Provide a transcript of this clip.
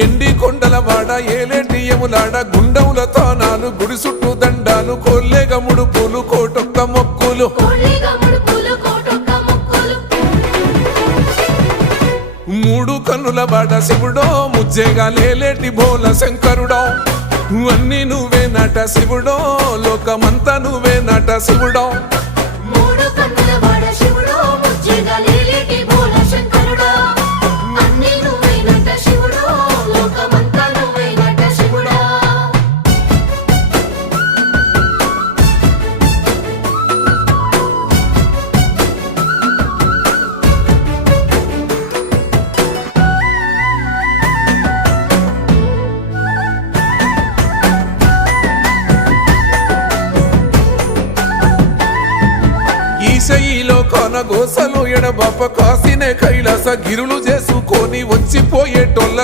ఎండి కొండల వాడ ఏలేటియములాడ గుండముల తానాలు గుడి చుట్టూ దండాలు కోల్లేగ ముడుపులు కోటొక్క మొక్కులు మూడు కన్నుల వాడ శివుడో ముజ్జేగా లేలేటి బోల శంకరుడో అన్ని నువ్వే నట శివుడో లోకమంతా నువ్వే నట శివుడో ఈశయిలో కొనగోసలు ఎడబాప కాసినే కైలాస గిరులు చేసుకొని వచ్చిపోయేటోళ్ళ